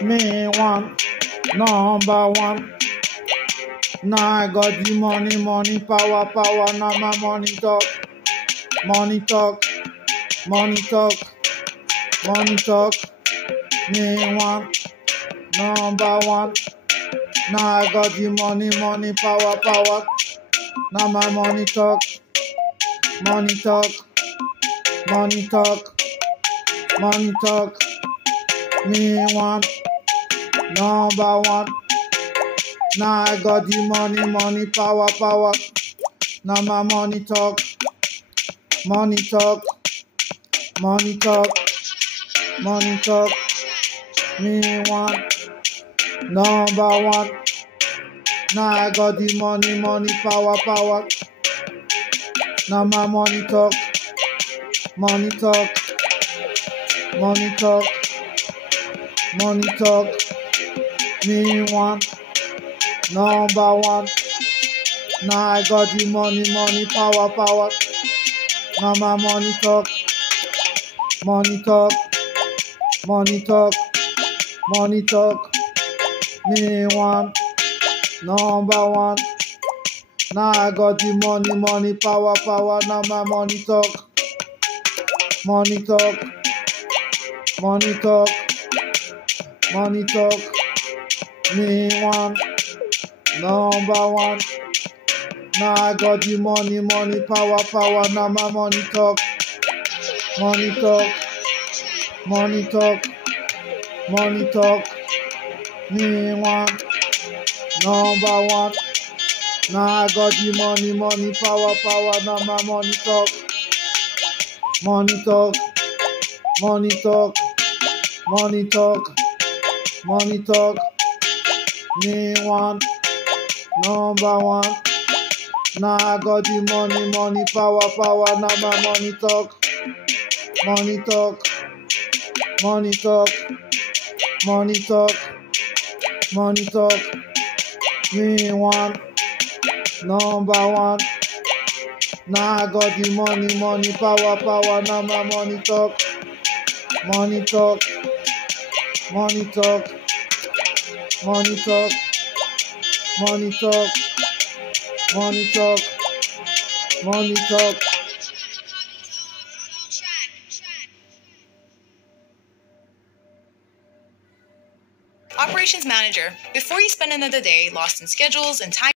Me want number one. Now I got the money, money, power, power. Now my money talk, money talk, money talk, money talk. Me want number one. Now I got the money, money, power, power. Now my money talk, money talk, money talk, money talk. Me want number one. Now I got the money, money, power, power. Now my money talk, money talk, money talk, money talk. Me want number one. Now I got the money, money, power, power. Now my money talk, money talk, money talk, money talk. Me want number one. Now I got the money, money, power, power. Now my money talk, money talk, money talk, money talk. Me want number one. Now I got the money, money, power, power. Now my money talk, money talk, money talk, money talk. Me want number one. Now I got the money, money, power, power. Now my money talk, money talk, money talk, money talk. Me want number one. Now I got the money, money, power, power. Now my money talk, money talk, money talk, money talk, money talk. Me want number one. Now I got the money, money, power, power. Now my money talk, money talk, money talk, money talk, money talk. Me want number one. Now I got the money, money, power, power. Now my money talk, money talk, money talk, money talk, money talk, money talk, money talk. Operations Manager. Before you spend another day lost in schedules and time